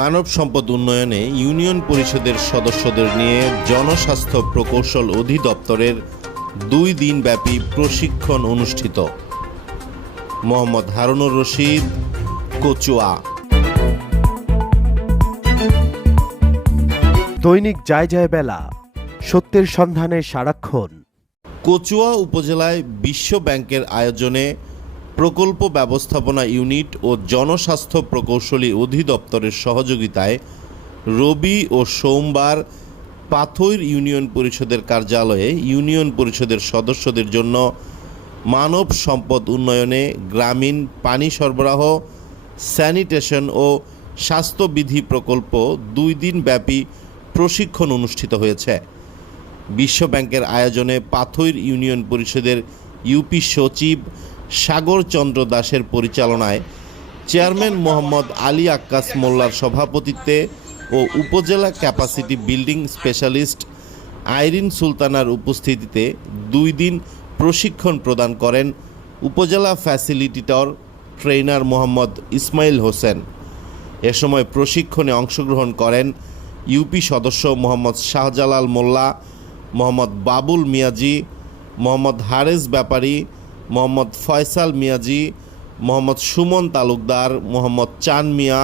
মানব সম্পদ উন্নয়নে ইউনিয়ন পরিষদের সদস্যদের নিয়ে জনস্বাস্থ্য প্রকৌশল অধিদপ্তরের দুই দিনব্যাপী প্রশিক্ষণ অনুষ্ঠিত। মোহাম্মদ হারুনুর রশিদ কচুয়া। দৈনিক যায় যায় বেলা সত্যের সন্ধানে সারাক্ষণ। কচুয়া উপজেলায় বিশ্ব ব্যাংকের আয়োজনে প্রকল্প ব্যবস্থাপনা ইউনিট ও জনস্বাস্থ্য প্রকৌশলী অধিদপ্তরের সহযোগিতায় রবি ও সোমবার পাথইর ইউনিয়ন পরিষদের কার্যালয়ে ইউনিয়ন পরিষদের সদস্যদের জন্য মানব সম্পদ উন্নয়নে গ্রামীণ পানি সরবরাহ, স্যানিটেশন ও স্বাস্থ্যবিধি প্রকল্প দুই দিন ব্যাপী প্রশিক্ষণ অনুষ্ঠিত হয়েছে। বিশ্ব ব্যাংকের আয়োজনে পাথইর ইউনিয়ন পরিষদের ইউপি সচিব সাগর চন্দ্র দাসের পরিচালনায় চেয়ারম্যান মোহাম্মদ আলী আক্কাস মোল্লার সভাপতিত্বে ও উপজেলা ক্যাপাসিটি বিল্ডিং স্পেশালিস্ট আইরিন সুলতানার উপস্থিতিতে দুই দিন প্রশিক্ষণ প্রদান করেন উপজেলা ফ্যাসিলিটিটর ট্রেনার মোহাম্মদ ইসমাইল হোসেন। এ সময় প্রশিক্ষণে অংশগ্রহণ করেন ইউপি সদস্য মোহাম্মদ শাহজালাল মোল্লা, মোহাম্মদ বাবুল মিয়াজি, মোহাম্মদ হারেস ব্যাপারী মোহাম্মদ ফয়সাল মিয়াজি, মোহাম্মদ সুমন তালুকদার, মোহাম্মদ চান মিয়া,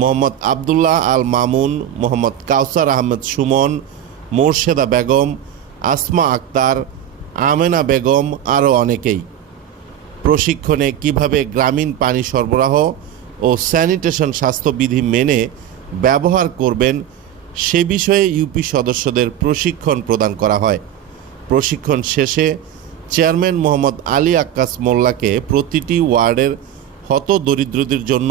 মোহাম্মদ আবদুল্লাহ আল মামুন, মোহাম্মদ কাউসার আহমেদ সুমন, মোর্শেদা বেগম, আসমা আক্তার, আমেনা বেগম আরও অনেকেই। প্রশিক্ষণে কীভাবে গ্রামীণ পানি সরবরাহ ও স্যানিটেশন স্বাস্থ্যবিধি মেনে ব্যবহার করবেন, সে বিষয়ে ইউপি সদস্যদের প্রশিক্ষণ প্রদান করা হয়। প্রশিক্ষণ শেষে চেয়ারম্যান মোহাম্মদ আলী আক্কাস মোল্লাকে প্রতিটি ওয়ার্ডের হত দরিদ্রদের জন্য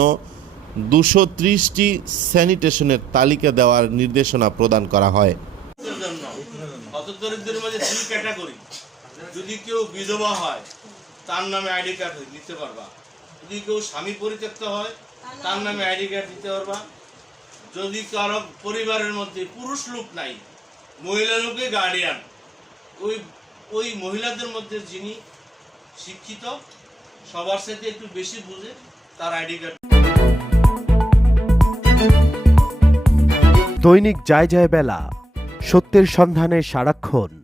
দুশো ত্রিশটি স্যানিটেশনের তালিকা দেওয়ার নির্দেশনা প্রদান করা হয়। যদি কেউ বিধবা হয়, তার নামে আইডি কার্ড দিতে পারবা। যদি কেউ স্বামী পরিত্যক্ত হয়, তার নামে আইডি কার্ড দিতে পারবা। যদি কারও পরিবারের মধ্যে পুরুষ লোক নাই, মহিলা লোকে গার্ডিয়ান ওই ওই মহিলাদের মধ্যে যিনি শিক্ষিত, সবার সাথে একটু বেশি বুঝে তার আইডি কার্ড। দৈনিক যায় যায় বেলা, সত্যের সন্ধানে সারাক্ষণ।